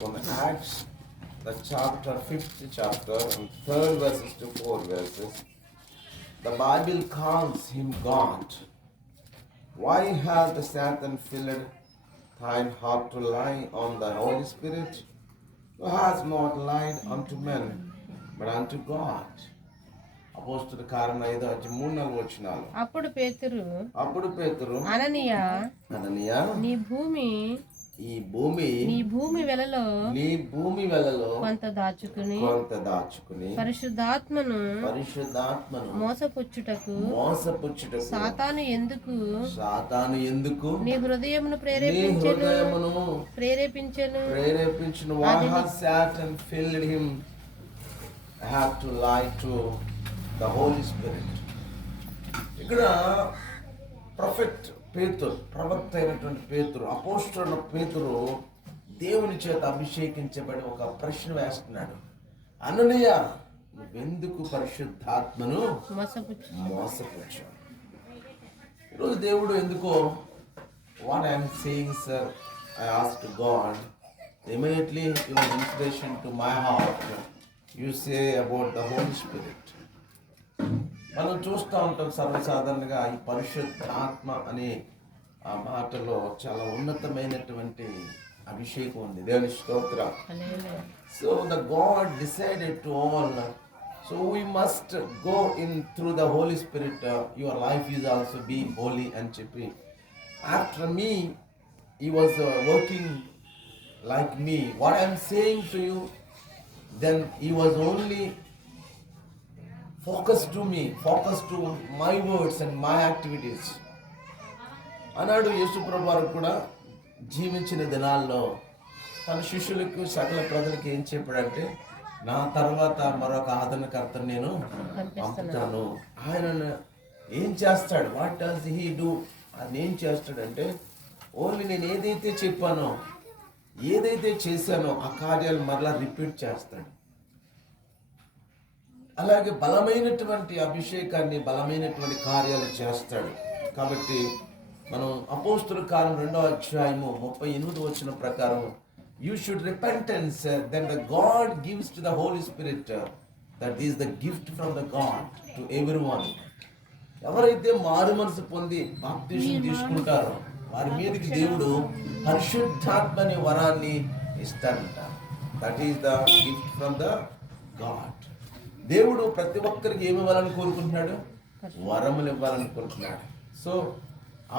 From Acts, the chapter, 5th chapter, and 3rd verses to 4 verses, the Bible calls him God. Why hath Satan filled thine heart to lie on the Holy Spirit, who has not lied unto men, but unto God? అపోస్తుల కారణ 5:3-4 వచనాలు. అప్పుడు పేతురు అననీయ నీ భూమి వెలలో కొంత దాచుకుని పరిశుద్ధాత్మను మోసపుచ్చుటకు సాతాను ఎందుకు నీ హృదయమును ప్రేరేపించెను Why has Satan filled him have to lie to the Holy Spirit? ఇక్కడ ప్రవక్త అయినటువంటి పేతురు, అపోస్తలుడైన పేతురు దేవుని చేత అభిషేకించబడి ఒక ప్రశ్న వేస్తున్నాడు. అననీయ, నువ్వెందుకు పరిశుద్ధాత్మను మోసపుచ్చావు? ఈరోజు దేవుడు ఎందుకో, what I'm saying sir, I asked God, immediately your inspiration to my heart, you say about the Holy Spirit. మనం చూస్తూ ఉంటాం సర్వసాధారణంగా ఈ పరిశుద్ధాత్మ అనే ఆ మాటలో చాలా ఉన్నతమైనటువంటి అభిషేకం ఉంది. దేవుని స్తోత్రం. So the God decided to all, so we must go in through the Holi Spirit, your life is also be holy అని చెప్పి, after me he was working like me, what I am saying to you, then he was only focused to my words and my activities. అన్నాడు యేసు ప్రభువు వారు కూడా జీవించిన దినాల్లో తన శిష్యులకు సకల ప్రజలకు ఏం చెప్పాడంటే, నా తర్వాత మరొక ఆదరణకర్తను నేను పంపుతాను. ఆయన ఏం చేస్తాడు? What does he do? ఆయన ఏం చేస్తాడంటే, ఓన్లీ నేను ఏదైతే చెప్పానో, ఏదైతే చేశానో ఆ కార్యాలు మరలా రిపీట్ చేస్తాడు. అలాగే బలమైనటువంటి అభిషేకాన్ని, బలమైనటువంటి కార్యాలు చేస్తాడు. కాబట్టి మనం అపోస్తుల కార్యం 2వ అధ్యాయము 38 వచనం ప్రకారం, you should repentance, then the God gives to the Holi Spirit, that is the gift from the God to everyone. ఎవరైతే మారు మనసు పొంది బాప్తిసం తీసుకుంటారో వారి మీదకి దేవుడు పరిశుద్ధాత్మ అనే వరాన్ని ఇస్తాడంట. That is the gift from the God. దేవుడు ప్రతి ఒక్కరికి ఏమి ఇవ్వాలని కోరుకుంటున్నాడు? వరములు ఇవ్వాలని కోరుకుంటున్నాడు. సో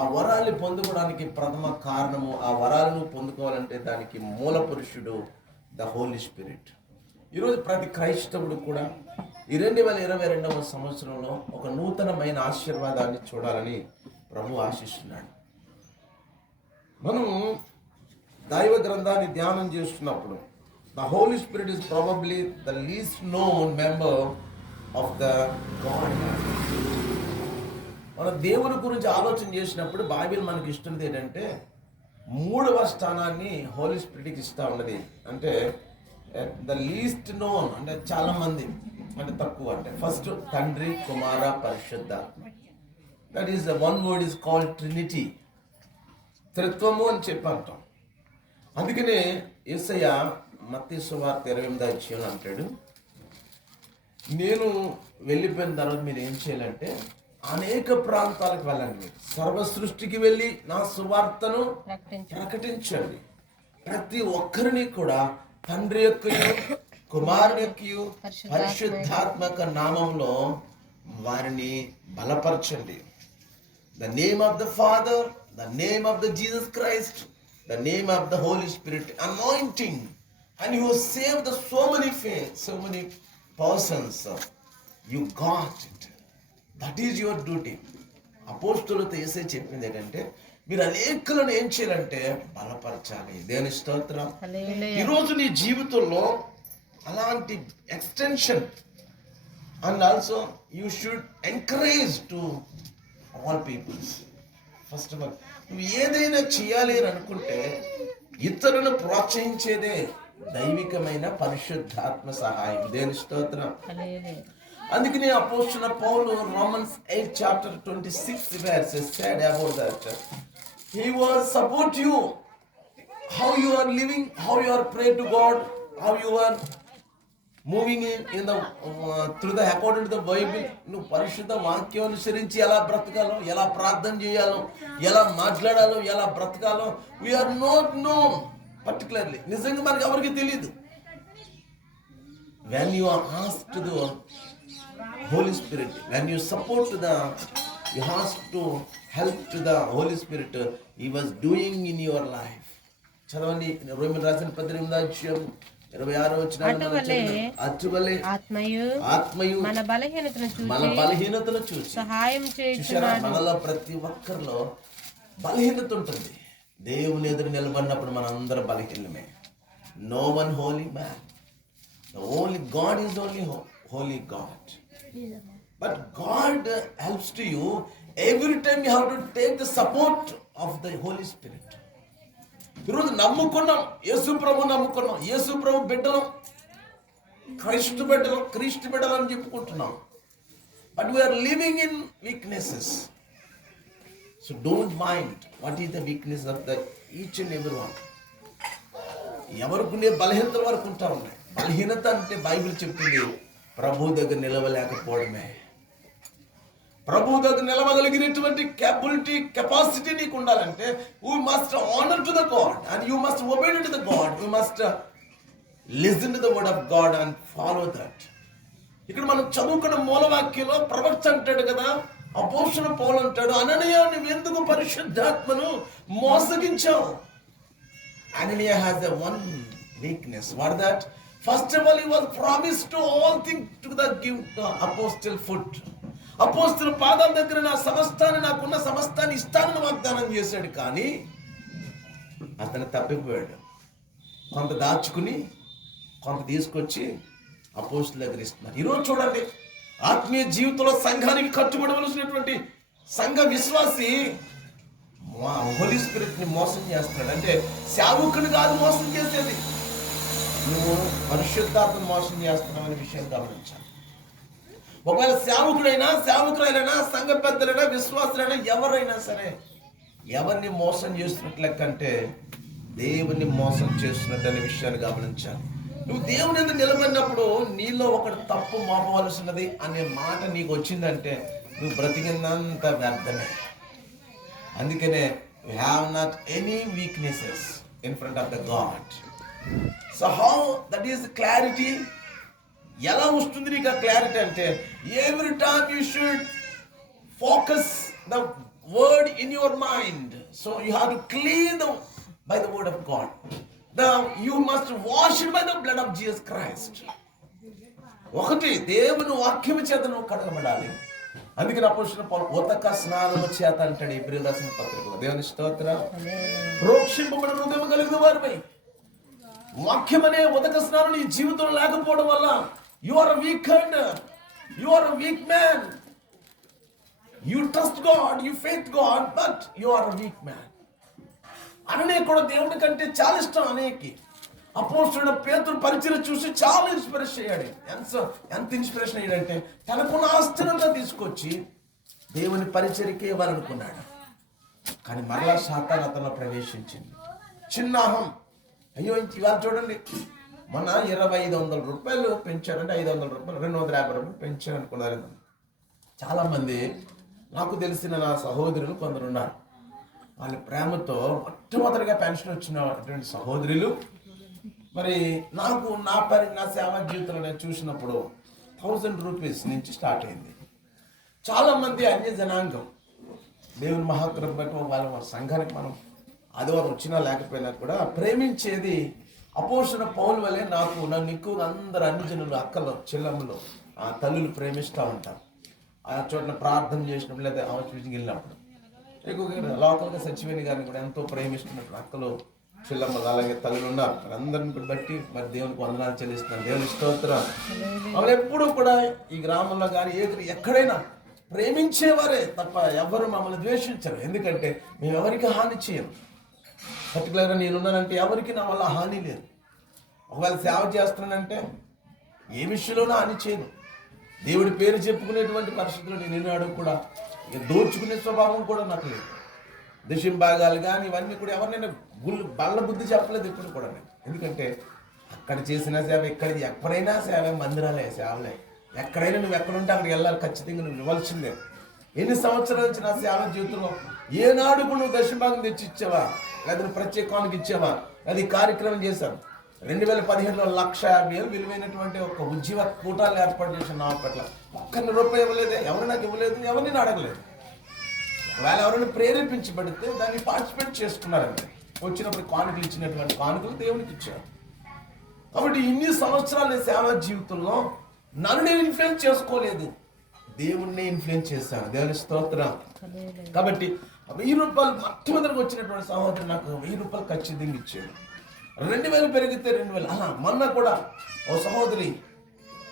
ఆ వరాలు పొందుకోవడానికి ప్రథమ కారణము, ఆ వరాలను పొందుకోవాలంటే దానికి మూల పురుషుడు ద హోలీ స్పిరిట్. ఈరోజు ప్రతి క్రైస్తవుడు కూడా ఈ 2022వ సంవత్సరంలో ఒక నూతనమైన ఆశీర్వాదాన్ని చూడాలని ప్రభు ఆశిస్తున్నాడు. మనం దైవ గ్రంథాన్ని ధ్యానం చేస్తున్నప్పుడు, the Holi Spirit is probably the least known member of the God. మన దేవుని గురించి ఆలోచన చేసినప్పుడు బైబిల్ మనకి ఇస్తున్నది ఏంటంటే, 3వ స్థానాన్ని హోలీ స్పిరిట్కి ఇస్తూ ఉన్నది. అంటే ద లీస్ట్ నోన్ అంటే చాలా మంది, అంటే తక్కువ, అంటే ఫస్ట్ తండ్రి, కుమార, పరిశుద్ధాత్మ. That is the one word is called trinity, త్రిత్వము అని చెప్పి అంటాం. అందుకనే యేసయ్య మత్తయి సువార్త 28వ అధ్యాయంలో అంటాడు, నేను వెళ్ళిపోయిన తర్వాత మీరు ఏం చేయాలంటే అనేక ప్రాంతాలకు వెళ్ళండి, సర్వ సృష్టికి వెళ్ళి నా సువార్తను ప్రకటించండి. ప్రతి ఒక్కరిని కూడా తండ్రి యొక్క, కుమారుని యొక్క, పరిశుద్ధాత్మక నామంలో వారిని బలపరచండి. The name of the father, the name of the Jesus Christ, the name of the Holy Spirit, anointing, and you saved so many persons. You got it. That is your duty. అపోస్తలులతో యేసే చెప్పింది ఏంటంటే, మీరు అనేకులను ఏం చేయాలంటే బలపరచాలి. దేవుని స్తోత్రం. ఈరోజు నీ జీవితంలో అలాంటి extension, and also you should encourage to all peoples. First of all, నువ్వు ఏదైనా చేయాలి అని అనుకుంటే ఇతరులను ప్రోత్సహించేదే దైవికమైన పరిశుద్ధాత్మ సహాయం. దేవుని స్తోత్రం. అందుకని అపోస్తలుడైన పౌలు Romans 8:26 said about that, he will support you how you are living, how you are praying to God, how you are moving in the through the according to the Bible. నువ్వు పరిశుద్ధ వాక్యం అనుసరించి ఎలా బ్రతకాలో, ఎలా ప్రార్థన చేయాలో, ఎలా మాట్లాడాలో, ఎలా బ్రతకాలో వీఆర్ నాట్ నోన్ పర్టికులర్లీ. నిజంగా మనకి ఎవరికి తెలియదు. When you are asked to the Holi Spirit, when you support the, you ask to help to the Holi Spirit, he was doing in your life. చదవండి రోమీయులకు రాసిన 18వ అధ్యాయం 26వ వచనం. అటువలే ఆత్మయు మన బలహీనతను చూసి సహాయం చేయుచున్నాడు. మనలో ప్రతి ఒక్కరిలో బలహీనత ఉంటుంది. దేవుని ఎదురు నిలబడినప్పుడు మనం అందరం బలహీనమే. No one holy man, only God is only holy God. But God helps to you every time. You have to take the support of the Holi spirit. ఈరోజు నమ్ముకున్నాం, యేసు ప్రభు నమ్ముకున్నాం, యేసు ప్రభు బిడ్డలం, క్రీస్తు బిడ్డలం అని చెప్పుకుంటున్నాం. But we are living in weaknesses. So don't mind what is the weakness of the each and every one. ఎవరికి బలహీనత వరకు ఉంటా ఉన్నాయి. బలహీనత అంటే బైబిల్ చెప్తుంది ప్రభు దగ్గర నిలవలేకపోవడమే. ప్రభు దగ్గర నిలవగలిగినటువంటి కెపాసిటీ నీకు ఉండాలంటే you must honour to the God and you must obey to the God. You must listen to the word of God and follow that. ఇక్కడ మనం చదువుకున్న మూలవాక్యంలో ప్రవక్త అంటాడు కదా, అపోస్తలుడైన పౌలు అంటాడు, అననీయ నువ్వు ఎందుకు పరిశుద్ధాత్మను మోసగించావు? Ananias has a one weakness. What that? First of all he was promised to all things to the give apostle foot. అపోస్తలుల పాదాల దగ్గర నాకున్న సమస్తాన్ని ఇస్తానని వాగ్దానం చేశాడు. కానీ అతను తప్పిపోయాడు. కొంత దాచుకుని కొంత తీసుకొచ్చి అపోస్తలుల దగ్గర ఇస్తున్నారు. ఈరోజు చూడండి, ఆత్మీయ జీవితంలో సంఘానికి కట్టుబడవలసినటువంటి సంఘ విశ్వాసి హోలీ స్పిరిట్ ని మోసం చేస్తున్నాడు. అంటే సేవకుని కాదు మోసం చేసేది, నువ్వు పరిశుద్ధాత్మను మోసం చేస్తున్నావు అనే విషయం గమనించాలి. ఒకవేళ సేవకులైనా సంఘ పెద్దలైనా విశ్వాసులైనా ఎవరైనా సరే ఎవరిని మోసం చేస్తున్నట్లు లెక్కంటే దేవుని మోసం చేస్తున్నట్టు అనే విషయాన్ని గమనించాలి. నువ్వు దేవుని ఎందుకు నిలబడినప్పుడు నీలో ఒకటి తప్పు మోపవలసినది అనే మాట నీకు వచ్చిందంటే నువ్వు బ్రతికినంత వ్యర్థమే. అందుకనే you have not any weaknesses in front of the God. So how that is clarity. ఎలా వస్తుంది నీకు ఆ క్లారిటీ అంటే every time you should focus the word in your mind. So you have to clean by the word of God. You must wash it by the blood of Jesus Christ. ఒకటి దేవుని వాక్యము చేత నువ్వు కడగబడాలి. అందుకని అపోస్తలుడైన పౌలు ఉతక స్నానము చేత అంటాడు హెబ్రీయులకు రాసిన పత్రికలో. దేవుని స్తోత్రం. ప్రోక్షింపబడిన హృదయం కలిగిన వారిపై వాక్యం అనే ఉతక స్నానం నీ జీవితంలో లేకపోవడం వల్ల you are a weak man. You trust God, you faith God, but you are a weak man. అననే కూడా దేవుడి కంటే చాలా ఇష్టం అనేకి. అపోస్తలుడైన పేతురు పరిచయం చూసి చాలా ఇన్స్పిరేషన్ అయ్యాడు. ఎంత ఇన్స్పిరేషన్ అయ్యాడంటే తనకున్న ఆస్తినంతా తీసుకొచ్చి దేవుని పరిచర్యకే ఇవ్వాలనుకున్నాడు. కానీ మరలా సాతాను అతను ప్రవేశించింది. చిన్న అహం. అయ్యో ఇవాళ చూడండి, మొన్న 2500 రూపాయలు పెంచారంటే 500 రూపాయలు 250 రూపాయలు పెంచారు అనుకున్నారు. చాలామంది నాకు తెలిసిన నా సహోదరులు కొందరు ఉన్నారు. వాళ్ళ ప్రేమతో మొట్టమొదటిగా పెన్షన్ వచ్చినటువంటి సహోదరులు మరి నాకు నా సేవా జీవితంలో నేను చూసినప్పుడు 1000 రూపీస్ నుంచి స్టార్ట్ అయింది. చాలామంది అన్య జనాంగం దేవుని మహాకృప బట్టి వాళ్ళ సంఘానికి మనం ఆదివారం వచ్చినా లేకపోయినా కూడా ప్రేమించేది అపోస్తలుడైన పౌలు వలె నన్ను ఎక్కువగా అందరు అన్ని జనులు, అక్కలు, చెల్లెమ్మలు, తల్లులు ప్రేమిస్తూ ఉంటారు. ఆ చోట్ల ప్రార్థన చేసినప్పుడు లేదా ఆలోచించి వెళ్ళినప్పుడు ఎక్కువగా లోకల్గా సచివేణి గారిని కూడా ఎంతో ప్రేమిస్తున్నట్టు అక్కలు, చెల్లమ్మలు, అలాగే తల్లులు ఉన్నారు. మరి అందరిని బట్టి మరి దేవునికి వందనాలు చెల్లిస్తున్నాను. దేవుని స్తోత్రం. వాళ్ళు ఎప్పుడూ కూడా ఈ గ్రామంలో కానీ ఎక్కడైనా ప్రేమించేవారే తప్ప ఎవరు మమ్మల్ని ద్వేషించరు. ఎందుకంటే మేము ఎవరికి హాని చేయము. పర్టికులర్గా నేనున్నానంటే ఎవరికి నా వల్ల హాని లేదు. ఒకవేళ సేవ చేస్తున్నానంటే ఏ విషయంలోనూ హాని చేయను. దేవుడి పేరు చెప్పుకునేటువంటి పరిస్థితుల్లో నేను కూడా దోచుకునే స్వభావం కూడా నాకు లేదు. దశంభాగాలు కానీ ఇవన్నీ కూడా ఎవరినైనా బల్ల బుద్ధి చెప్పలేదు ఇప్పుడు కూడా నేను. ఎందుకంటే అక్కడ చేసిన సేవ ఇక్కడ ఎక్కడైనా సేవ, మందిరాలే సేవలే. ఎక్కడైనా నువ్వు ఎక్కడుంటే అక్కడికి వెళ్ళాలి, ఖచ్చితంగా నువ్వు ఇవ్వాల్సిందే. ఎన్ని సంవత్సరాల నుంచి నా సేవ జీవితంలో ఏనాడు కూడా నువ్వు దశభాగం తెచ్చి ఇచ్చావా, లేదా నువ్వు ప్రత్యేకానికి ఇచ్చావా? అది కార్యక్రమం చేశాను. 2015లో 1,50,000 విలువైనటువంటి ఒక ఉద్యోగ కూటాలు ఏర్పాటు చేశాను నా పట్ల. ఒక్కరిని రూపాయి ఇవ్వలేదు, ఎవరు నాకు ఇవ్వలేదు, ఎవరిని అడగలేదు. ఒకవేళ ఎవరైనా ప్రేరేపించబడితే దాన్ని పార్టిసిపేట్ చేసుకున్నారంటే వచ్చినప్పుడు కానుకలు ఇచ్చినటువంటి కానుకలు దేవునికి ఇచ్చారు. కాబట్టి ఇన్ని సంవత్సరాల సేవా జీవితంలో నన్ను నేను ఇన్ఫ్లుయెన్స్ చేసుకోలేదు, దేవుణ్ణి ఇన్ఫ్లుయెన్స్ చేశాను. దేవుని స్తోత్రం. కాబట్టి 1,000 రూపాయలు మొట్టమొదటికి వచ్చినటువంటి సహోదరు నాకు 1,000 రూపాయలు ఖచ్చితంగా ఇచ్చాడు. 2,000 పెరిగితే 2,000. అలా మొన్న కూడా ఓ సహోదరి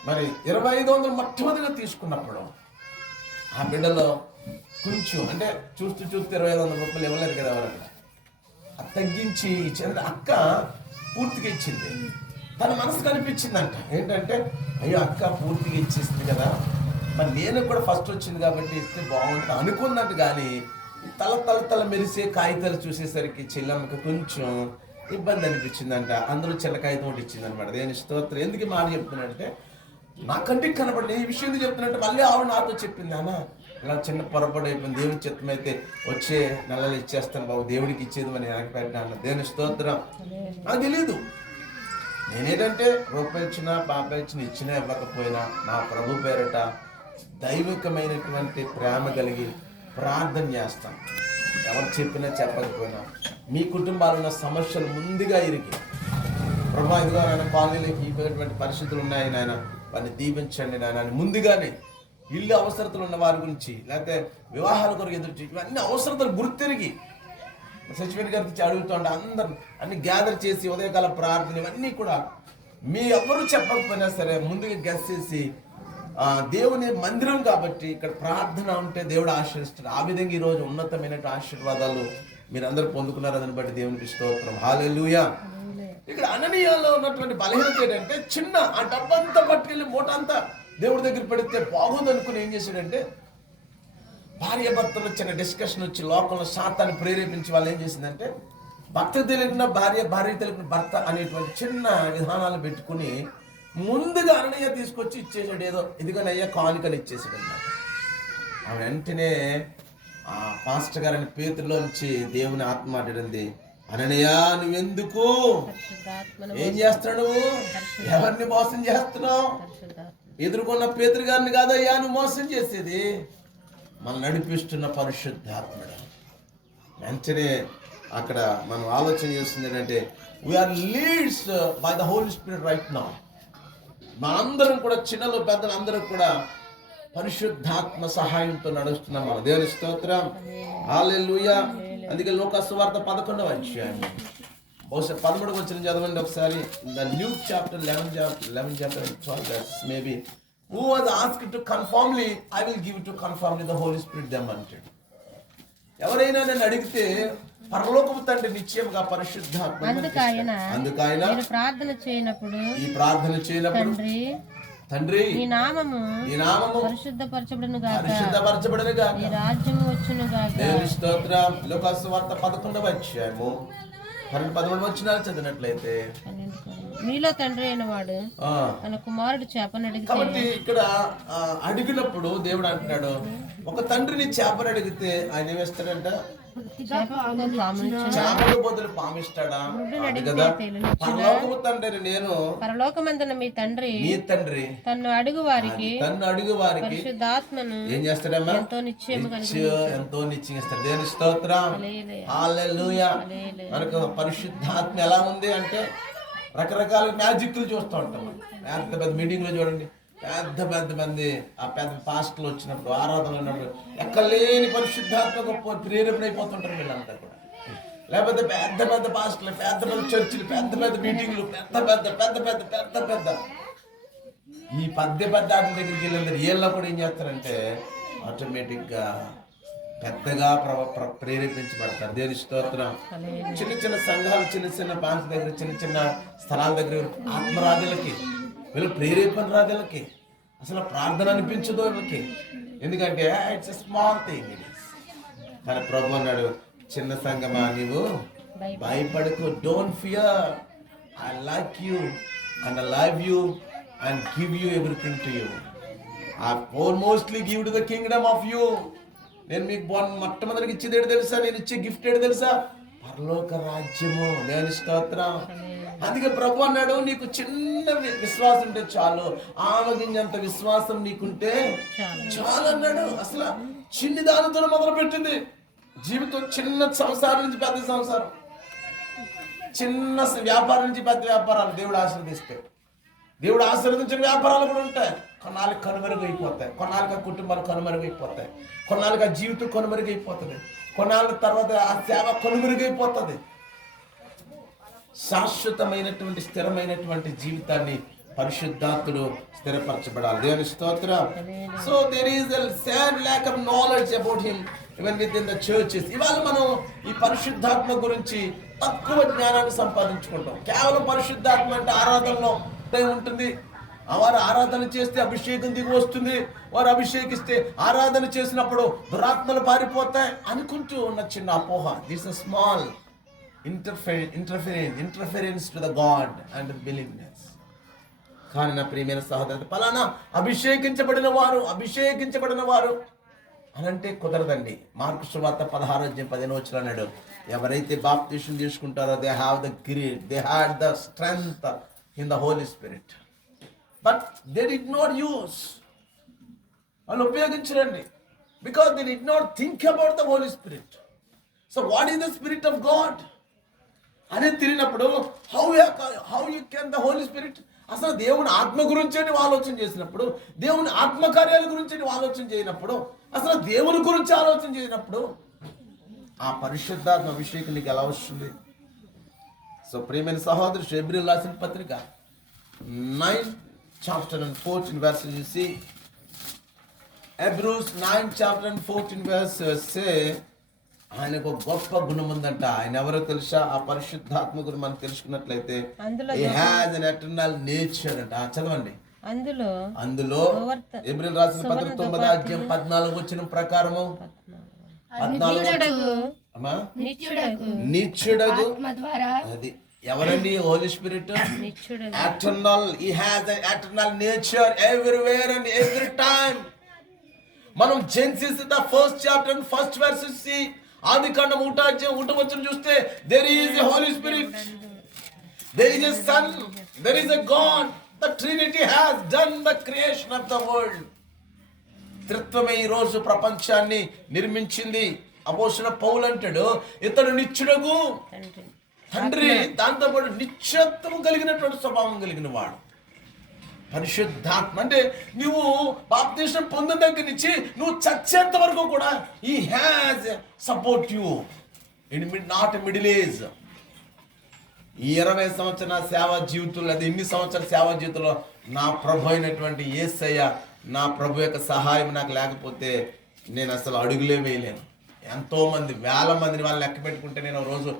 మరి 2,500 మొట్టమొదటిగా తీసుకున్నప్పుడు ఆ బిడ్డలో కొంచెం అంటే చూస్తూ 2,500 రూపాయలు ఇవ్వలేదు కదా ఎవరన్నా, అది తగ్గించి ఇచ్చింది. అక్క పూర్తిగా ఇచ్చింది. తన మనసు కనిపించిందంట ఏంటంటే, అయ్యో అక్క పూర్తిగా ఇచ్చేసింది కదా, మరి నేను కూడా ఫస్ట్ వచ్చింది కాబట్టి ఇస్తే బాగుంటుంది అనుకున్నట్టు. కానీ తల మెరిసే కాగితాలు చూసేసరికి చెల్లమ్మకి కొంచెం ఇబ్బంది అనిపించిందంట. అందరూ చిన్న కాగితం ఒకటి ఇచ్చింది అనమాట. దేని స్తోత్రం. ఎందుకు మాట చెప్తున్నానంటే, నా కంటికి కనపడి ఈ విషయం ఎందుకు చెప్తున్నట్టు మళ్ళీ ఆవిడ నాతో చెప్పింది, అన్న ఇలా చిన్న పొరపాటు అయిపోయింది, దేవుడి చిత్తం అయితే వచ్చే నెలలు ఇచ్చేస్తాను బాబు, దేవుడికి ఇచ్చేది మరి వెనక పెట్టినా. దేని స్తోత్రం. నాకు తెలీదు. నేనేంటంటే రూపాయి ఇచ్చినా, పాపాయి ఇచ్చినా ఇవ్వకపోయినా నా ప్రభు పేరట దైవికమైనటువంటి ప్రేమ కలిగి ప్రార్థన చేస్తాను. ఎవరు చెప్పినా చెప్పకపోయినా మీ కుటుంబాలు ఉన్న సమస్యలు ముందుగా ఇరికి, ప్రభా ఇదిగో నాయన కాలనీలోకి ఇటువంటి పరిస్థితులు ఉన్నాయి నాయన, వారిని దీవించండి నాయన అని ముందుగానే ఇల్లు అవసరతలు ఉన్న వారి గురించి, లేకపోతే వివాహాల కొరకు ఎదురు ఇవన్నీ అవసరతలు గుర్తిరిగి సచివేట్ గారికి అడుగుతుంటే అందరు అన్ని గ్యాదర్ చేసి ఉదయకాల ప్రార్థన ఇవన్నీ కూడా మీ ఎవరు చెప్పకపోయినా సరే ముందుగా గెస్ చేసి దేవుని మందిరం కాబట్టి ఇక్కడ ప్రార్థన ఉంటే దేవుడు ఆశీర్వదిస్తాడు. ఆ విధంగా ఈరోజు ఉన్నతమైన ఆశీర్వాదాలు మీరందరూ పొందుకున్నారు. దాన్ని బట్టి దేవునికి స్తోత్రం. హల్లెలూయా. ఇక్కడ అననీయాలో ఉన్నటువంటి బలహీనత ఏంటంటే, చిన్న ఆ డబ్బంతా పట్టుకెళ్ళి మూట అంతా దేవుడి దగ్గర పెడితే బాగుంది అనుకుని ఏం చేశాడంటే, భార్య భర్తలు చిన్న డిస్కషన్ వచ్చి లోకంలో శాతాన్ని ప్రేరేపించి వాళ్ళు ఏం చేసిందంటే, భర్త తెలియకుండా భార్య, భార్య తెలియకుండా భర్త అనేటువంటి చిన్న విధానాలు పెట్టుకుని ముందుగా అననయ్య తీసుకొచ్చి ఇచ్చేసాడు. ఏదో ఇదిగోనయ్యా కానుకలు ఇచ్చేసాడు అన్నమాట. ఆ వెంటనే ఆ పాస్టర్ గారిని పేతుల్లోంచి దేవుని ఆత్మ మాట్లాడింది, అననయ్య నువ్వెందుకు ఏం చేస్తున్నావు, నువ్వు ఎవరిని మోసం చేస్తున్నావు? ఎదుర్కొన్న పేతురు గారిని కాదయ్యా నువ్వు మోసం చేసేది, మనం నడిపిస్తున్న పరిశుద్ధాత్ముడు. వెంటనే అక్కడ మనం ఆలోచన చేస్తుంది ఏంటంటే, we are leads by the Holi Spirit right now. మా అందరం కూడా చిన్నలు పెద్దలు అందరూ కూడా పరిశుద్ధాత్మ సహాయంతో నడుస్తున్నాం మన. దేవుని స్తోత్రం. హల్లెలూయా. అందుకే లోకా సువార్త 11వ అధ్యాయం బహుశా 13వ వచనం చదవండి ఒకసారి. The new chapter 11 chapter 12 maybe. Who was asked to conformly, I will give to conformly the Holy Spirit them anted. ఎవరైనా నన్ను అడిగితే పరలోకపు తండ్రి నిశ్చయముగా పరిశుద్ధాత్మ. అందుకైనా ఈ ప్రార్థన చేయనప్పుడు తండ్రి నీ నామము పరిశుద్ధపరచబడును గాక, నీ రాజ్యము వచ్చును గాక. దేవుని స్తోత్రం. లోకా సువార్త 11వ అధ్యాయము 13 వచనాలు చదివినట్లయితే, మీలో తండ్రి అయిన వాడు తన కుమారుడు చేపను అడిగితే. కాబట్టి ఇక్కడ అడిగినప్పుడు దేవుడు అంటున్నాడు, ఒక తండ్రిని చేపను అడిగితే ఆయన ఏమిస్తాడంట? చేపల బదులు పామిస్తాడా? పరలోకపు తండ్రి నేను, పరలోకమందున మీ తండ్రి తన్ను అడుగు వారికి పరిశుద్ధాత్మను ఏం చేస్తాడమ్మా? ఎంతో నిశ్చయముగా ఇస్తాడు. దేవుని స్తోత్రం. హల్లెలూయా. మనకు పరిశుద్ధాత్మ ఎలా ఉంది అంటే, రకరకాల మ్యాజిక్లు చూస్తూ ఉంటాం. పెద్ద పెద్ద మీటింగ్లో చూడండి, పెద్ద మంది ఆ పెద్ద పాస్టర్లు వచ్చినప్పుడు, ఆరాధనలు ఉన్నప్పుడు ఎక్కలేని పరిశుద్ధాత్మక ప్రేరేపణ అయిపోతుంటారు వీళ్ళంతా కూడా. లేకపోతే పెద్ద పాస్టర్లు, పెద్ద చర్చిలు, పెద్ద మీటింగ్లు, పెద్ద ఈ పెద్ద ఆటల దగ్గరికి వెళ్ళిన వీళ్ళలో కూడా ఏం చేస్తారంటే ఆటోమేటిక్గా పెద్దగా ప్రేరేపించబడతారు. దేవుని స్తోత్రం. చిన్న సంఘాలు, చిన్న పాన్స్ దగ్గర, చిన్న స్థలాల దగ్గర ఆత్మరాధులకి, వీళ్ళు ప్రేరేపణ రాధులకి అసలు ప్రార్థన అనిపించదు వీళ్ళకి. ఎందుకంటే ఇట్స్ ఎ స్మాల్ థింగ్. కానీ ప్రభు అన్నాడు, చిన్న సంఘమా నీవు భయపడకు. Don't fear. I like you and I love you and give you everything to you. I almostly give to the Kingdom of you. నేను మీకు మొట్టమొదటికి ఇచ్చేది ఏంటి తెలుసా? నేను ఇచ్చే గిఫ్ట్ ఏంటి తెలుసా? పరలోక రాజ్యము. దేవుని స్తోత్రం. అందుకే ప్రభు అన్నాడు, నీకు చిన్న విశ్వాసం ఉంటే చాలు, ఆమగింజంత విశ్వాసం నీకుంటే చాలు అన్నాడు. అసలు చిన్ని దానితో మొదలు పెట్టింది జీవితం. చిన్న సంసారం నుంచి పెద్ద సంసారం, చిన్న వ్యాపారం నుంచి పెద్ద వ్యాపారాలు దేవుడు ఆశీర్వదిస్తే, దేవుడు ఆశీర్వదించిన వ్యాపారాలు కూడా ఉంటాయి. కొన్నాళ్ళకి కనుమరుగైపోతాయి, కొన్నాళ్ళకి కుటుంబాలు కనుమరుగైపోతాయి, కొన్నాళ్ళకి ఆ జీవితం కనుమరుగైపోతుంది, కొన్నాళ్ళ తర్వాత ఆ సేవ కనుమరుగైపోతుంది. శాశ్వతమైనటువంటి స్థిరమైనటువంటి జీవితాన్ని పరిశుద్ధాత్ముడు స్థిరపరచబడాలి. దేవుని స్తోత్రం. So there is a sad lack of knowledge about him even within the churches. ఇవాళ మనం ఈ పరిశుద్ధాత్మ గురించి తక్కువ జ్ఞానాన్ని సంపాదించుకుంటాం. కేవలం పరిశుద్ధాత్మ అంటే ఆరాధనలో ఉంటుంది. వారు ఆరాధన చేస్తే అభిషేకం దిగి వస్తుంది, వారు అభిషేకిస్తే ఆరాధన చేసినప్పుడు దురాత్మలు పారిపోతాయి అనుకుంటూ ఉన్న చిన్న అపోహ. This is small interference to the God and the willingness. కానీ నా ప్రియమైన సహోదరుడు, పలానా అభిషేకించబడిన వారు అనంటే కుదరదండి. మార్కు సువార్త 16:15 అన్నాడు, ఎవరైతే బాప్తిసం తీసుకుంటారో they have the great, they had the strength in the Holi spirit, but they did not use. వాళ్ళు ఉపయోగించరండి, because they did not think about the Holi spirit. So what is the spirit of God అనేది తెలియనప్పుడు how you can the Holi spirit, అసలు దేవుని ఆత్మ గురించి నువ్వు ఆలోచన చేసినప్పుడు, దేవుని ఆత్మకార్యాల గురించి నువ్వు ఆలోచన చేయనప్పుడు, అసలు దేవుని గురించి ఆలోచన చేయనప్పుడు ఆ పరిశుద్ధాత్మ అభిషేకం నీకు ఎలా వస్తుంది? సో ప్రియమైన సహోదరు, హెబ్రీయులకు రాసిన పత్రిక 9:14 you see, Hebrews 9:14 ఆయనకు ఒక గొప్ప గుణం ఉందంట. ఆయన ఎవరో తెలుసా? ఆ పరిశుద్ధాత్మ గురించి మనం తెలుసుకున్నట్లయితే he has an eternal nature అంట. చదవండి. అందులో హెబ్రీయులకు రాసిన పత్రిక 9:14 ప్రకారము నిత్యుడగు అది ఎవరండి? Holy Spirit. Eternal. he has an eternal nature everywhere and every time. మనం జెన్సిస్ the first chapter and first versus ఆదికాండం 1:1 చూస్తే there is a Holy Spirit, there is a Son, there is a God. The Trinity has done the creation of the world. త్రిత్వమే ఈ రోజు ప్రపంచాన్ని నిర్మించింది. అపోస్తలుడైన పౌలు అంటాడు, ఇతడు నిత్యుడగు తండ్రి, దాంతోపాటు నిత్యత్వం కలిగినటువంటి స్వభావం కలిగిన వాడు. పరిశుద్ధాత్మ అంటే నువ్వు బాప్తిసం పొందిన దగ్గర నుంచి నువ్వు చచ్చేంత వరకు కూడా he has support you in not middle age. ఈ 20 సంవత్సరాల సేవా జీవితంలో, అది ఇన్ని సంవత్సరాల సేవా జీవితంలో నా ప్రభు అయినటువంటి యేసయ్య, నా ప్రభు యొక్క సహాయం నాకు లేకపోతే నేను అసలు అడుగులే వేయలేను. ఎంతోమంది వేల మందిని వాళ్ళు లెక్క పెట్టుకుంటే నేను రోజు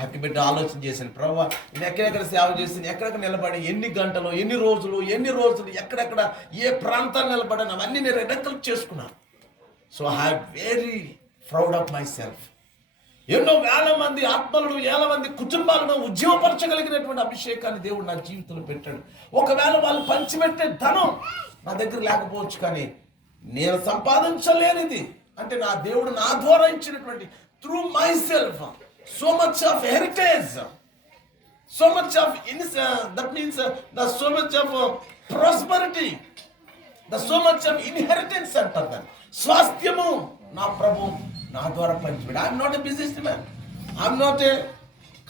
లెక్క పెట్టి ఆలోచన చేశాను, ప్రభు నేను ఎక్కడెక్కడ సేవ చేశాను, ఎక్కడెక్కడ నిలబడి ఎన్ని గంటలు, ఎన్ని రోజులు ఎక్కడెక్కడ ఏ ప్రాంతాలు నిలబడాను, అవన్నీ నేను రెకలెక్ట్ చేసుకున్నాను. So I have very proud of my self. ఎన్నో వేల మంది ఆత్మలను, వేల మంది కుటుంబాలను ఉద్యోగపరచగలిగినటువంటి అభిషేకాన్ని దేవుడు నా జీవితంలో పెట్టాడు. ఒకవేళ వాళ్ళు పంచిపెట్టే ధనం నా దగ్గర లేకపోవచ్చు, కానీ నేను సంపాదించలేనిది అంటే నా దేవుడు నా ద్వారా ఇచ్చినటువంటి through my self so much of heritage, so much of that means the so much of prosperity, the so much of inheritance అంటారు దాన్ని. స్వాస్థ్యము నా ప్రభు నా ద్వారా పంచిపెట్టాడు. I am not a businessman, I am not a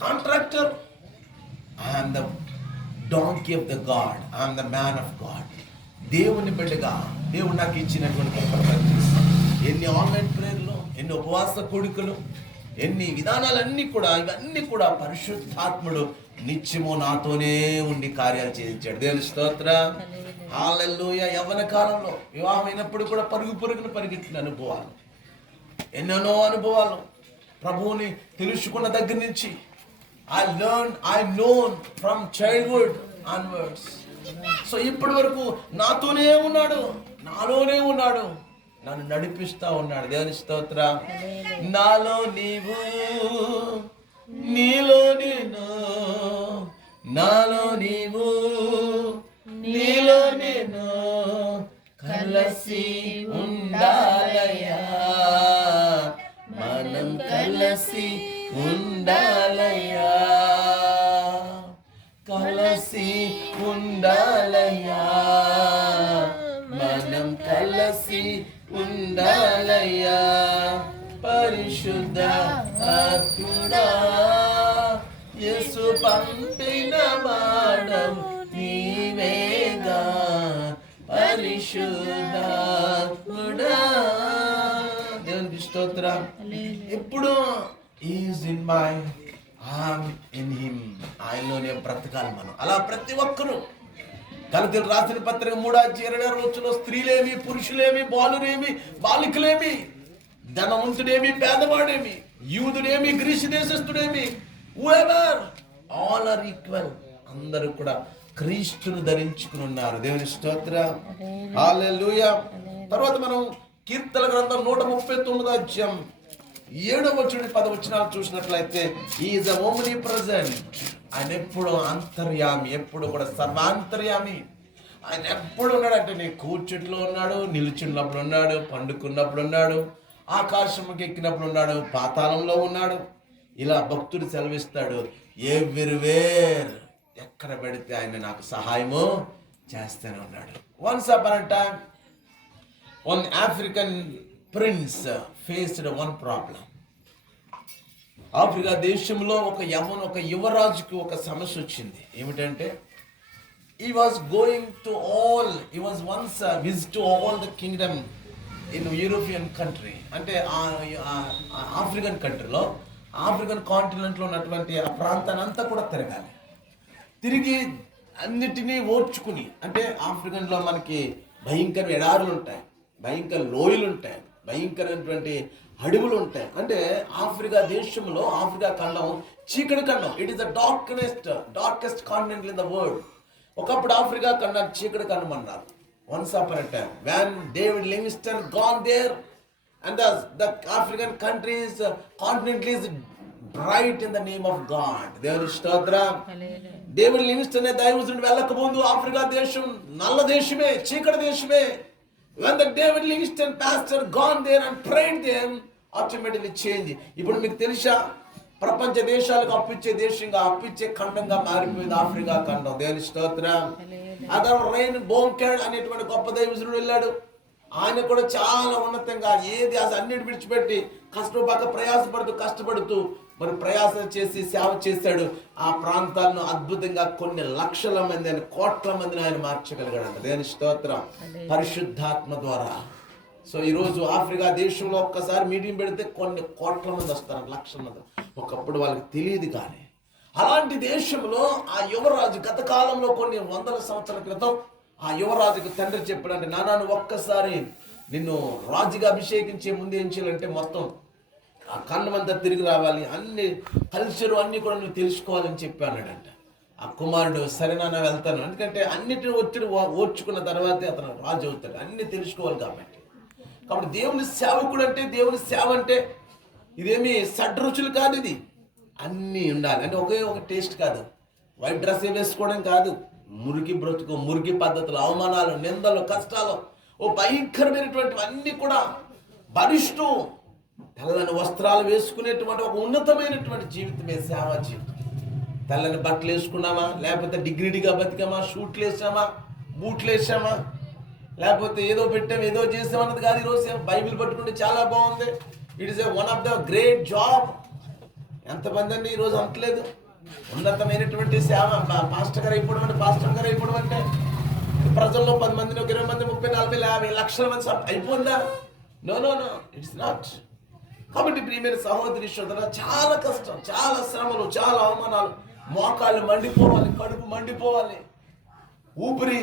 contractor, I am the donkey of the God, I am the man of God. దేవుని బిడ్డగా దేవుడు నాకు ఇచ్చినటువంటి ఎన్ని ఆన్లైన్ ప్రేయర్లు, ఎన్ని ఉపవాస కూడికలు, ఎన్ని విధానాలన్నీ కూడా, ఇవన్నీ కూడా పరిశుద్ధాత్ముడు నిత్యము నాతోనే ఉండి కార్యాలు చేయించాడు. దేవుని స్తోత్రం. హల్లెలూయా. యవ్వన కాలంలో వివాహమైనప్పుడు కూడా పరుగున పరిగెట్టిన అనుభవాలు, ఎన్నెన్నో అనుభవాలు. ప్రభువుని తెలుసుకున్న దగ్గర నుంచి I known from childhood onwards. So ఇప్పటి వరకు నాతోనే ఉన్నాడు, నాలోనే ఉన్నాడు, నన్ను నడిపిస్తా ఉన్నాడు. దేవుని స్తోత్రం. నాలో నీవు నీలో నేను, నాలో నీవు, నీలో నేను కలిసి ఉండాలయ్యా, మనం కలిసి ఉండాలయ్యా, కలిసి ఉండాలయ్యా, మనం కలిసి ఉండాలయ్యా. పరిశుద్ధ ఆత్ముడా యేసు పంపిన వాడవు నీవేగా, పరిశుద్ధాత్ముడా. దేవునికి స్తోత్రం. ఎప్పుడు is in my, I'm in him, ఆయనలోనే బ్రతకాలి మనం. అలా ప్రతి ఒక్కరూ గలతీయులకు రాసిన పత్రిక 3:26 స్త్రీలేమి, పురుషులేమి, బాలురేమి, బాలికలేమి, ధనవంతుడేమి, పేదవాడేమి, యూదుడేమి, గ్రీసు దేశస్థుడేమి, whoever, all are equal. అందరూ కూడా క్రీస్తును ధరించుకుని ఉన్నారు. దేవుని స్తోత్రం. హల్లెలూయా. తర్వాత మనం కీర్తన గ్రంథం 139:7-10 చూసినట్లయితే ఈజ్ ఓమ్ని ప్రెజెంట్. ఆయన ఎప్పుడు అంతర్యామి, ఎప్పుడు కూడా సర్వాంతర్యామి. ఆయన ఎప్పుడు ఉన్నాడు అంటే నీ కూర్చుట్లో ఉన్నాడు, నిలుచున్నప్పుడు ఉన్నాడు, పండుకున్నప్పుడు ఉన్నాడు, ఆకాశంకి ఎక్కినప్పుడు ఉన్నాడు, పాతాళంలో ఉన్నాడు. ఇలా భక్తుడు సెలవిస్తాడు, ఎవ్రీవేర్, ఎక్కడ పెడితే ఆయన నాకు సహాయము చేస్తూనే ఉన్నాడు. Once upon a time one African prince faced one problem. Africa దేశంలో ఒక యువరాజుకి ఒక సమస్య వచ్చింది. ఏమిటంటే he was once visit to all the kingdom in European country. అంటే ఆఫ్రికన్ కంట్రీలో, ఆఫ్రికన్ కాంటినెంట్లో ఉన్నటువంటి ఆ ప్రాంతాన్ని అంతా కూడా తిరిగి అన్నిటినీ ఓర్చుకుని, అంటే ఆఫ్రికన్లో మనకి భయంకర ఎడారులు ఉంటాయి, భయంకర లోయలు ఉంటాయి, భయంకరమైనటువంటి అడవులు ఉంటాయి. అంటే ఆఫ్రికా దేశంలో, ఆఫ్రికా ఖండం చీకటి ఖండం. It is the darkest continent in the world. ఒకప్పుడు ఆఫ్రికా ఖండాన్ని చీకటి ఖండం అన్నారు. Once upon a time when David Livingstone gone there and the African countries continent is bright in the name of God. దేవుని స్తోత్రం. David Livingstone అనే దైవజనుడు వెళ్ళకముందు Africa దేశం నల్ల దేశమే, చీకటి దేశమే. When the David Livingstone pastor gone there and prayed them, automatically change. ఇప్పుడు మీకు తెలుసా, ప్రపంచ దేశాలకు అప్పిచ్చే ఖండంగా మారిపోయింది ఆఫ్రికా ఖండం. దేవుని స్తోత్రం. ఆ తర్వాత రైన్ బోంకెడ్ అనేటువంటి గొప్ప దైవజనుడు వెళ్ళాడు. ఆయన కూడా చాలా ఉన్నతంగా ఏది అన్నిటి విడిచిపెట్టి కష్టపడుతూ మరి ప్రయాసం చేసి సేవ చేశాడు. ఆ ప్రాంతాలను అద్భుతంగా కొన్ని లక్షల మంది, ఆయన కోట్ల మందిని ఆయన మార్చగలిగాడు. దేవుని స్తోత్రం. పరిశుద్ధాత్మ ద్వారా. సో ఈరోజు ఆఫ్రికా దేశంలో ఒక్కసారి మీటింగ్ పెడితే కొన్ని కోట్ల మంది వస్తారు, లక్షల మంది. ఒకప్పుడు వాళ్ళకి తెలియదు. కానీ అలాంటి దేశంలో ఆ యువరాజు గత కాలంలో కొన్ని వందల సంవత్సరాల క్రితం ఆ యువరాజుకు తండ్రి చెప్పాడంటే, నాన్న ఒక్కసారి నిన్ను రాజుగా అభిషేకించే ముందు ఏం చేయాలంటే మొత్తం ఆ ఖండమంతా తిరిగి రావాలి, అన్ని కల్చరు అన్నీ కూడా నువ్వు తెలుసుకోవాలని చెప్పానంట. ఆ కుమారుడు సరే నాన్న వెళ్తాను, ఎందుకంటే అన్నిటిని ఓర్చుకున్న తర్వాతే అతను రాజు అవుతాడు, అన్ని తెలుసుకోవాలి. కాబట్టి దేవుని సేవకుడు అంటే, దేవుని సేవ అంటే ఇదేమి షడ్రుచులు కాదు, ఇది అన్నీ ఉండాలి. అంటే ఒకే ఒక టేస్ట్ కాదు, వైట్ డ్రెస్ వేసుకోవడం కాదు, మురికి బ్రతుకు, మురికి పద్ధతులు, అవమానాలు, నిందలు, కష్టాలు, భయంకరమైనటువంటి అన్నీ కూడా భరిస్తూ తెల్లని వస్త్రాలు వేసుకునేటువంటి ఒక ఉన్నతమైనటువంటి జీవితమే సేవా జీవితం. తెల్లని బట్టలు వేసుకున్నామా, లేకపోతే డిగ్నిటీగా బతికామా, షూట్లు వేసామా, బూట్లు వేసామా, లేకపోతే ఏదో పెట్టాము ఏదో చేసామన్నది కాదు. ఈరోజు బైబిల్ పట్టుకుంటే చాలా బాగుంది. It is one of the great job. ఎంతమంది అండి ఈరోజు అంటలేదు ఉన్నతమైనటువంటి సేవ. పాస్టర్ గారు అయిపోవడం అంటే ప్రజల్లో 10 మంది, 20 మంది, 30, 40, 50 లక్షల మంది అయిపోయిందా? No, it's not. కాబట్టి ప్రియమైన సహోదరి సోదరా, చాలా కష్టం, చాలా శ్రమలు, చాలా అవమానాలు, మోకాళ్ళు మండిపోవాలి, కడుపు మండిపోవాలి, ఊపిరి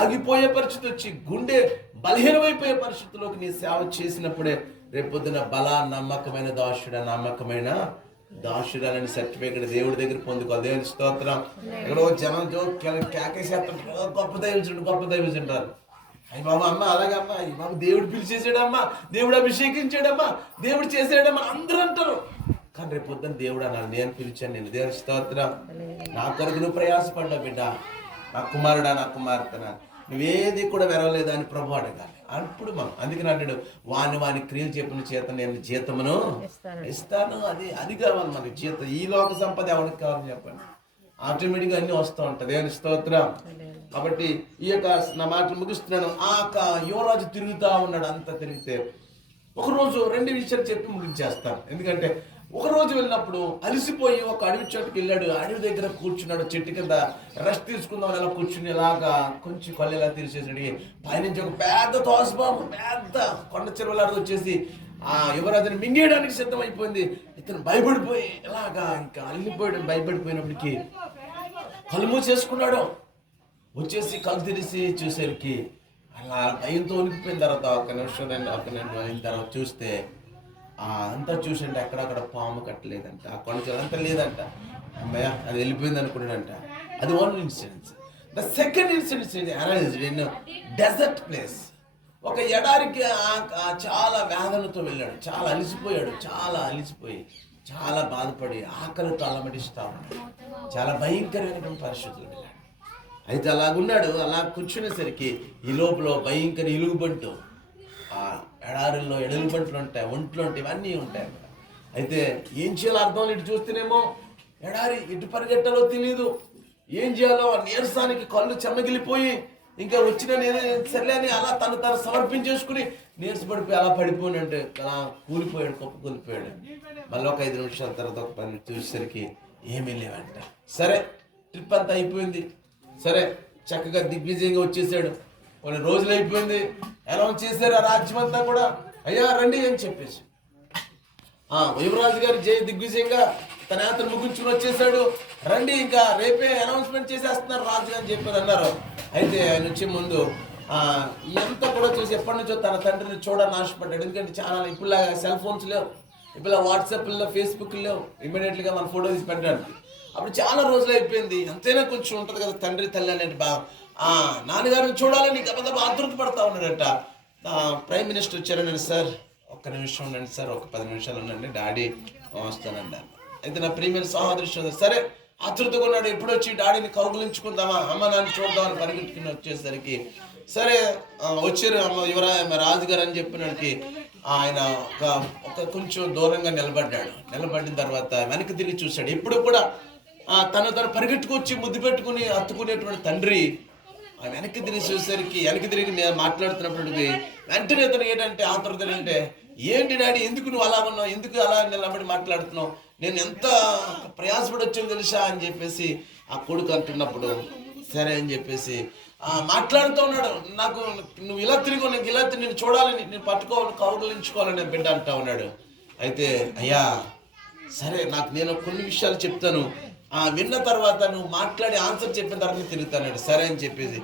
ఆగిపోయే పరిస్థితి వచ్చి గుండె బలహీనమైపోయే పరిస్థితిలోకి నీ సేవ చేసినప్పుడే రేపొద్దున నమ్మకమైన దాసురాలని సర్టిఫికేట్ దేవుడి దగ్గర పొందుకోవాలి. దేవుని స్తోత్రం. ఎక్కడో జనం కేకేసేస్తారు, గొప్ప దైవజుంటారు. అయ్యి బాబా అమ్మ అలాగమ్మా, అయ్యి బాబు దేవుడు పిలిచేసాడమ్మా, దేవుడు అభిషేకించాడమ్మా, దేవుడు చేసాడమ్మా అందరూ అంటారు. కానీ రేపు పొద్దున్న దేవుడు అన్నాడు, నేను పిలిచాను నేను. దేవుని స్తోత్రం. నా కొరకు నువ్వు ప్రయాసపడ్డావు బిడ్డ, నా కుమారుడా నా కుమార్తెనా, నువ్వేది కూడా వెరవలేదు అని ప్రభు అడగాలి. అప్పుడు మనం అందుకని అంటాడు, వాని క్రియలు చెప్పిన చేత నేను జీతమును ఇస్తాను. అది కావాలి మనకి జీతం. ఈ లోక సంపద ఎవరికి కావాలని చెప్పండి, ఆటోమేటిక్గా అన్నీ వస్తూ ఉంటుంది. దేవుని స్తోత్రం. కాబట్టి ఈ యొక్క నా మాటలు ముగిస్తున్నాను. యువరాజు తిరుగుతూ ఉన్నాడు. అంతా తిరిగితే ఒకరోజు 2 విషయాలు చెప్పి ముగించేస్తాను. ఎందుకంటే ఒకరోజు వెళ్ళినప్పుడు అలసిపోయి ఒక అడవి చోటుకి వెళ్ళాడు. అడవి దగ్గర కూర్చున్నాడు, చెట్టు కింద రెస్ట్ తీసుకుందాం ఎలా కూర్చుని ఇలాగా కొంచెం కళ్ళెలా తీసేసాడు. పైనుంచి ఒక పెద్ద తోసబాబు, పెద్ద కొండ చెరువులాగా వచ్చేసి ఆ యువరాజుని మింగేయడానికి సిద్ధం అయిపోయింది. ఇతను భయపడిపోయి ఇలాగా ఇంకా అల్లిపోయాడు. భయపడిపోయినప్పటికీ కళ్ళు మూసేసుకున్నాడు. వచ్చేసి కళ్ళు తెరిసి చూసేసరికి అలా భయంతో ఉనికిపోయిన తర్వాత ఒక నిమిషం అయిన తర్వాత చూస్తే అంతా చూసంటే అక్కడక్కడ పాము కట్టలేదంట, ఆ కొంచెం అంతా లేదంట. అమ్మయ్య అది వెళ్ళిపోయింది అనుకున్నాడంట. అది 1 incident. The second incident arised in desert place. ఒక ఎడారికి చాలా వేదనతో వెళ్ళాడు. చాలా అలిసిపోయి చాలా బాధపడి ఆకలితో అలమటిస్తా ఉన్నాడు. చాలా భయంకరమైనటువంటి పరిస్థితులు వెళ్ళాడు. అయితే అలాగున్నాడు. అలా కూర్చునేసరికి ఈ లోపల భయంకర ఎలుగుబంటు, ఎడారుల్లో ఎలుగుబంట్లు ఉంటాయి, ఒంట్లో ఉంటాయి, ఇవన్నీ ఉంటాయి అక్కడ. అయితే ఏం చేయాలో అర్థం ఇటు చూస్తేనేమో ఎడారి ఇటు పరిగెట్టాలో తెలియదు, ఏం చేయాలో నీరసానికి కళ్ళు చెమ్మగిలిపోయి ఇంకా వచ్చిన నేను సర్లే అని అలా తను సమర్పించేసుకుని నీరసపడిపోయి అలా పడిపోయి అంటే అలా కూలిపోయాడు, కూలిపోయాడు. మళ్ళీ ఒక 5 నిమిషాల తర్వాత ఒక 10 చూసేసరికి ఏమీ లేవంట. సరే ట్రిప్ అంతా అయిపోయింది. సరే చక్కగా దిగ్విజయంగా వచ్చేసాడు. కొన్ని రోజులు అయిపోయింది. అనౌన్స్ చేశారు ఆ రాజ్యం అంతా కూడా, అయ్యా రండి అని చెప్పేసి. యువరాజు గారు దిగ్విజయంగా తన యాత్ర ముగించుకుని వచ్చేసాడు. రండి ఇంకా రేపే అనౌన్స్మెంట్ చేసేస్తున్నారు రాజు అని చెప్పారు అన్నారు. అయితే ఆయన వచ్చే ముందు ఎంత కూడా చూసి ఎప్పటి నుంచో తన తండ్రిని చూడాలని ఆశపడ్డాడు. ఎందుకంటే చాలా ఇప్పుడులాగా సెల్ ఫోన్స్ లేవు, ఇప్పుడు వాట్సాప్లో ఫేస్బుక్ లేవు ఇమీడియట్గా మన ఫోటో తీసి పెట్టడానికి. అప్పుడు చాలా రోజులు అయిపోయింది. ఎంతైనా కొంచెం ఉంటుంది కదా తండ్రి తల్లి అనేది బాగా. నాన్నగారిని చూడాలని గబగబా ఆతృత పడతా ఉన్నాడట. ప్రైమ్ మినిస్టర్ వచ్చారన్నాడు, సార్ ఒక్క నిమిషం ఉండండి సార్, ఒక 10 నిమిషాలు ఉండండి, డాడీ వస్తానండి. అయితే నా ప్రియమైన సహోదరు సరే ఆతృతగా ఉన్నాడు. ఎప్పుడు వచ్చి డాడీని కౌగులించుకుందామా, అమ్మ నాన్న చూద్దామని పరిగెట్టుకుని వచ్చేసరికి సరే వచ్చారు రాజుగారు అని చెప్పినకి ఆయన ఒక కొంచెం దూరంగా నిలబడిన తర్వాత వెనక్కి తిరిగి చూశాడు. ఎప్పుడు కూడా తను పరిగెట్టుకొచ్చి ముద్దు పెట్టుకుని హత్తుకునేటువంటి తండ్రి వెనక్కి తిరిగి చూసేసరికి వెనక్కి తిరిగి మాట్లాడుతున్నప్పుడు వెంటనే అతను ఏంటంటే ఆతృత అంటే, ఏంటి డాడీ ఎందుకు నువ్వు అలా ఉన్నావు, ఎందుకు అలా నిలబడి మాట్లాడుతున్నావు, నేను ఎంత ప్రయాసపడి వచ్చాను తెలుసా అని చెప్పేసి ఆ కొడుకు అంటున్నప్పుడు సరే అని చెప్పేసి మాట్లాడుతూ ఉన్నాడు. నాకు నువ్వు ఇలా తిరిగి నాకు ఇలా నేను చూడాలని, నేను పట్టుకోవాలి, కౌగులించుకోవాలని బిడ్డ అంటా ఉన్నాడు. అయితే అయ్యా సరే నేను కొన్ని విషయాలు చెప్తాను, విన్న తర్వాత నువ్వు మాట్లాడి ఆన్సర్ చెప్పిన తర్వాత తిరుగుతాడు. సరే అని చెప్పేసి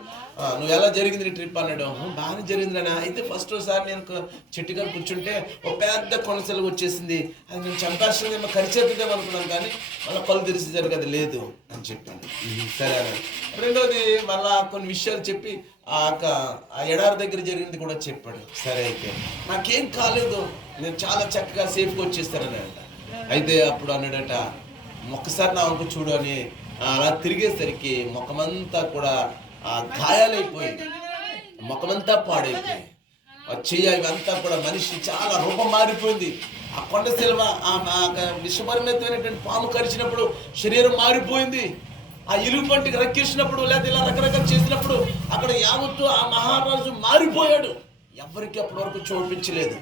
నువ్వు ఎలా జరిగింది నీ ట్రిప్ అన్నాడు. బాగానే జరిగింది అన్న. అయితే ఫస్ట్ ఒకసారి నేను చెట్టుగా కూర్చుంటే ఒక పెద్ద కొనసలు వచ్చేసింది, అది నేను చంపేస్తుందేమో కరిచేద్దాం అనుకున్నాను, కానీ మళ్ళీ కళ్ళు తెరిచేసరికి అది లేదు అని చెప్పాను. సరే అన్నాడు. రెండోది మళ్ళా కొన్ని విషయాలు చెప్పి ఆ ఎడారి దగ్గర జరిగింది కూడా చెప్పాడు. సరే అయితే నాకేం కాలేదు, నేను చాలా చక్కగా సేఫ్గా వచ్చేస్తానని అంట. అయితే అప్పుడు అన్నాడట, ఒక్కసారి నా వంక చూడు అని అలా తిరిగేసరికి ముఖమంతా కూడా గాయాలైపోయింది, ముఖమంతా పాడైపోయి చెయ్యి ఇవంతా కూడా మనిషి చాలా రూపం మారిపోయింది. ఆ కొండ శిల్వ విషపరిమితమైనటువంటి పాము కరిచినప్పుడు శరీరం మారిపోయింది. ఆ ఇలుగు పంటికి రక్కించినప్పుడు లేదా ఇలా రకరకాలు చేసినప్పుడు అక్కడ యావత్తు ఆ మహారాజు మారిపోయాడు. ఎవరికి అప్పటి వరకు చూపించలేదు,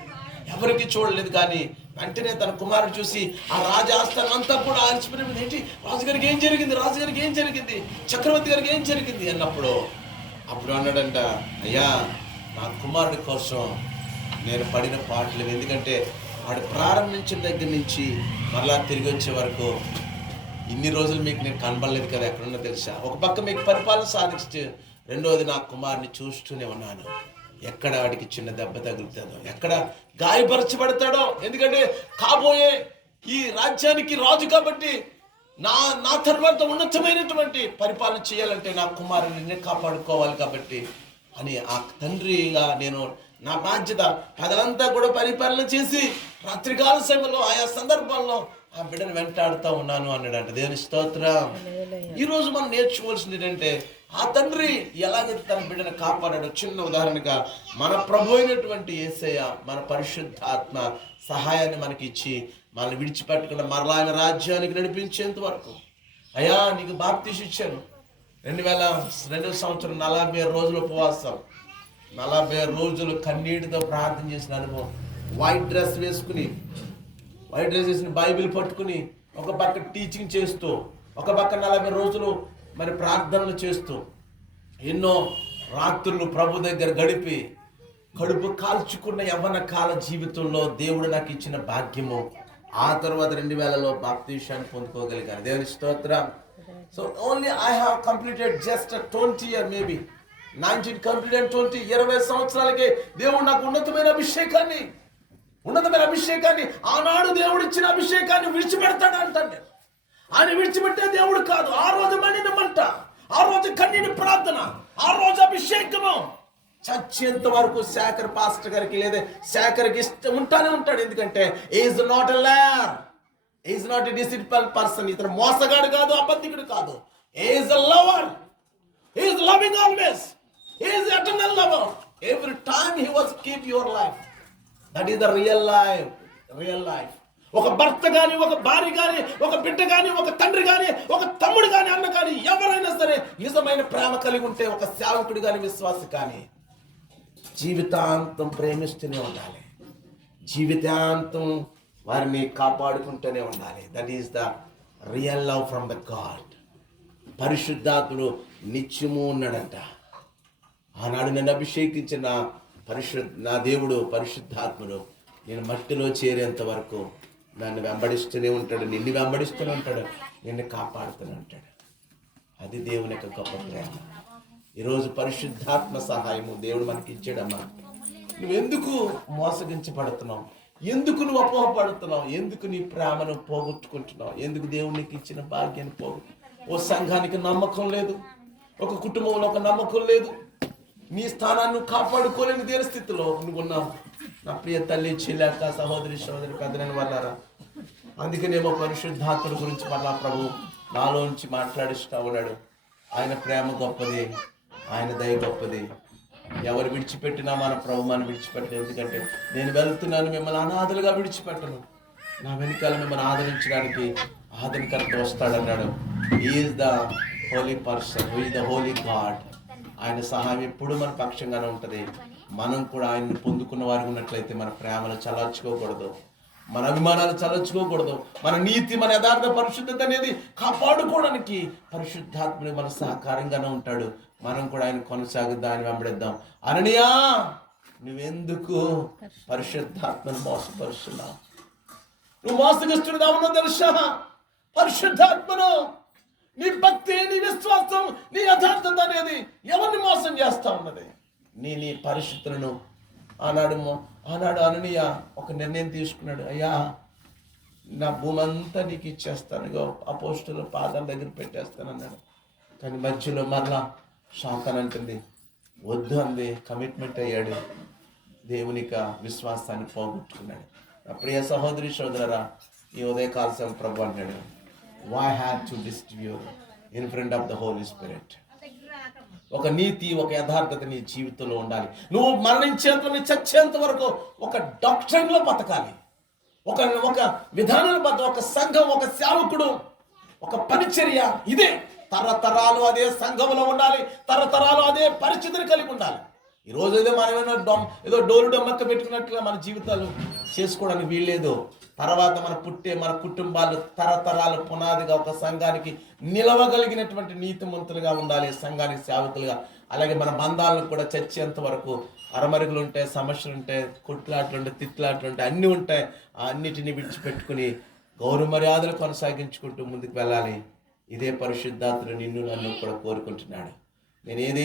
ఎవరికి చూడలేదు. కానీ వెంటనే తన కుమారుడు చూసి ఆ రాజాస్థానం అంతా కూడా ఆశ్చర్యపోయింది. ఏంటి రాజుగారికి ఏం జరిగింది, రాజుగారికి ఏం జరిగింది, చక్రవర్తి గారికి ఏం జరిగింది అన్నప్పుడు అప్పుడు అన్నాడంట, అయ్యా నా కుమారుడి కోసం నేను పడిన పాటలు, ఎందుకంటే వాడు ప్రారంభించిన దగ్గర నుంచి మళ్ళా తిరిగి వచ్చే వరకు ఇన్ని రోజులు మీకు నేను కనబడలేదు కదా, ఎక్కడున్నా తెలుసా. ఒక పక్క మీకు పరిపాలన సాధించే, రెండోది నా కుమారుని చూస్తూనే ఉన్నాను. ఎక్కడ వాడికి చిన్న దెబ్బ తగులుతుందో, ఎక్కడ గాయపరచబడతాడో, ఎందుకంటే కాబోయే ఈ రాజ్యానికి రాజు కాబట్టి నా తర్వాత ఉన్నతమైనటువంటి పరిపాలన చేయాలంటే నా కుమారుని కాపాడుకోవాలి కాబట్టి అని ఆ తండ్రిగా నేను నా బాధ్యత పగలంతా కూడా పరిపాలన చేసి రాత్రికాల సమయంలో ఆయా సందర్భాల్లో ఆ బిడ్డను వెంటాడుతూ ఉన్నాను అన్నాడంట. దేవుని స్తోత్రం. ఈరోజు మనం నేర్చుకోవాల్సింది ఏంటంటే ఆ తండ్రి ఎలాగైతే తన బిడ్డను కాపాడాడో, చిన్న ఉదాహరణగా మన ప్రభు అయినటువంటి యేసయ్య మన పరిశుద్ధాత్మ సహాయాన్ని మనకి ఇచ్చి మనల్ని విడిచిపెట్టకుండా మరలా ఆయన రాజ్యానికి నడిపించేంత వరకు, అయ్యా నీకు బాప్తీసు ఇచ్చాను 2002 సంవత్సరం 40 రోజులు ఉపవాసం, 40 రోజులు కన్నీటితో ప్రార్థన చేసిన అనుభవం, వైట్ డ్రెస్ వేసుకుని బైబిల్ పట్టుకుని ఒక పక్క టీచింగ్ చేస్తూ, ఒక పక్క 40 రోజులు మరి ప్రార్థనలు చేస్తూ, ఎన్నో రాత్రులు ప్రభు దగ్గర గడిపి కడుపు కాల్చుకున్న యవ్వన కాల జీవితంలో దేవుడు నాకు ఇచ్చిన భాగ్యము. ఆ తర్వాత 2000లో బాప్తీసాన్ని పొందుకోగలిగాను. దేవుని స్తోత్రం. So only I have completed just 20 year, maybe 19 completed 20 సంవత్సరాలకే దేవుడు నాకు ఉన్నతమైన అభిషేకాన్ని ఆనాడు దేవుడు ఇచ్చిన అభిషేకాన్ని విడిచిపెడతాడు అంటాను. ఆయన విడిచిపెట్టే దేవుడు కాదు. ఆ రోజు మండిన మంట, ఆ రోజు కన్నీని ప్రార్థన, ఆ రోజు అభిషేకము చచ్చేంత వరకు శాఖర్ పాస్టర్ గారికి లేదా శాఖర్కి ఇష్టం ఉంటానే ఉంటాడు. ఎందుకంటే is not a liar, is not a discipline person. ఇతను మోసగాడు కాదు, అబద్ధికుడు కాదు. Is a lover, is loving always, is eternal lover. Every time he was keep your life. That is the real life. ఒక భర్త కానీ, ఒక భార్య కానీ, ఒక బిడ్డ కానీ, ఒక తండ్రి కానీ, ఒక తమ్ముడు కానీ, అన్న కానీ, ఎవరైనా సరే నిజమైన ప్రేమ కలిగి ఉంటే, ఒక సేవకుడు కానీ, విశ్వాసి కానీ జీవితాంతం ప్రేమిస్తూనే ఉండాలి, జీవితాంతం వారిని కాపాడుకుంటూనే ఉండాలి. That is the real love from the God. పరిశుద్ధాత్ముడు నిత్యము ఉన్నాడంట. ఆనాడు నన్ను అభిషేకించిన నా దేవుడు పరిశుద్ధాత్ముడు నేను మట్టిలో చేరేంత వరకు నన్ను వెంబడిస్తూనే ఉంటాడు, నిన్ను వెంబడిస్తూనే ఉంటాడు, నిన్ను కాపాడుతూనే ఉంటాడు. అది దేవుని యొక్క గొప్ప ప్రేమ. ఈరోజు పరిశుద్ధాత్మ సహాయము దేవుడు మనకి ఇచ్చాడమ్మా. నువ్వెందుకు మోసగించబడుతున్నావు? ఎందుకు నువ్వు అపోహపడుతున్నావు? ఎందుకు నీ ప్రేమను పోగొట్టుకుంటున్నావు? ఎందుకు దేవుడు నీకు ఇచ్చిన భాగ్యాన్ని ఓ సంఘానికి నమ్మకం లేదు, ఒక కుటుంబంలో ఒక నమ్మకం లేదు, నీ స్థానాన్ని కాపాడుకోలేని దేని స్థితిలో నువ్వు ఉన్నావు. నా ప్రియ తల్లి, చెల్లాక, సహోదరి పెద్దలని వాళ్ళారా, అందుకనేమో పరిశుద్ధాత్ముడి గురించి మళ్ళా ప్రభు నాలోంచి మాట్లాడిస్తూ ఉన్నాడు. ఆయన ప్రేమ గొప్పది, ఆయన దయ గొప్పది. ఎవరు విడిచిపెట్టినా మన ప్రభు మనం విడిచిపెట్టదు. ఎందుకంటే నేను వెళ్తున్నాను, మిమ్మల్ని అనాథలుగా విడిచిపెట్టను, నా వెనుకాల మిమ్మల్ని ఆదరించడానికి ఆదరణకర్త వస్తాడన్నాడు. Is the holy person, is the holy God. ఆయన సహాయం ఎప్పుడు మన పక్షంగానే ఉంటుంది. మనం కూడా ఆయన్ని పొందుకున్న వారికి ఉన్నట్లయితే మన ప్రేమను చల్లార్చుకోకూడదు, మన అభిమానాలు చల్లార్చుకోకూడదు, మన నీతి, మన యథార్థ పరిశుద్ధత అనేది కాపాడుకోవడానికి పరిశుద్ధాత్ముడు మన సహకారంగానే ఉంటాడు. మనం కూడా ఆయన కొనసాగిద్దాం, ఆయన వెంబడిద్దాం. అననీయా, నువ్వెందుకు పరిశుద్ధాత్మను మోసపరుస్తున్నావు? నువ్వు మోసగిస్తున్నదా ఉన్న తెలుసా? పరిశుద్ధాత్మను, నీ భక్తి, నీ విశ్వాసం, నీ యథార్థత అనేది ఎవరిని మోసం చేస్తా ఉన్నది? నీ పరిశుద్ధులను. ఆనాడు అననీయ ఒక నిర్ణయం తీసుకున్నాడు. అయ్యా, నా భూమి అంతా నీకు ఇచ్చేస్తాను, ఇగో అపోస్తుల పాదాల దగ్గర పెట్టేస్తానన్నాడు. కానీ మధ్యలో మరలా శాంతాన్ అంటుంది, వద్దు అంది. కమిట్మెంట్ అయ్యాడు, దేవునిక విశ్వాసాన్ని పోగొట్టుకున్నాడు. నా ప్రియ సహోదరి సోదరా, ఈ ఉదయకాల సమయం ప్రభు అన్నాడు, why have to distribute in front of the Holy Spirit? ఒక నీతి, ఒక యథార్థత నీ జీవితంలో ఉండాలి. నువ్వు మరణించేంత, చచ్చేంత వరకు ఒక డాక్టర్లో బతకాలి, ఒక విధానం బతక, ఒక సంఘం, ఒక సేవకుడు, ఒక పరిచర్య. ఇదే తరతరాలు అదే సంఘంలో ఉండాలి, తరతరాలు అదే పరిస్థితిని కలిగి ఉండాలి. ఈరోజు ఏదో మనం ఏదో డోలు డొమ్మక్క పెట్టుకున్నట్లుగా మన జీవితాలు చేసుకోవడానికి వీల్లేదు. తర్వాత మన కుటుంబాలు తరతరాలు పునాదిగా ఒక సంఘానికి నిలవగలిగినటువంటి నీతిమంతులుగా ఉండాలి, సంఘానికి సేవకులుగా. అలాగే మన బంధాలను కూడా చచ్చేంత వరకు అరమరుగులు ఉంటాయి, సమస్యలు ఉంటాయి, కొట్లాట్లు ఉంటాయి, తిట్లాట్లు ఉంటాయి, అన్నీ ఉంటాయి. ఆ అన్నిటిని విడిచిపెట్టుకుని గౌరవ మర్యాదలు కొనసాగించుకుంటూ ముందుకు వెళ్ళాలి. ఇదే పరిశుద్ధాత్ముడు నిన్ను నన్ను కూడా కోరుకుంటున్నాడు. నేను ఏదైతే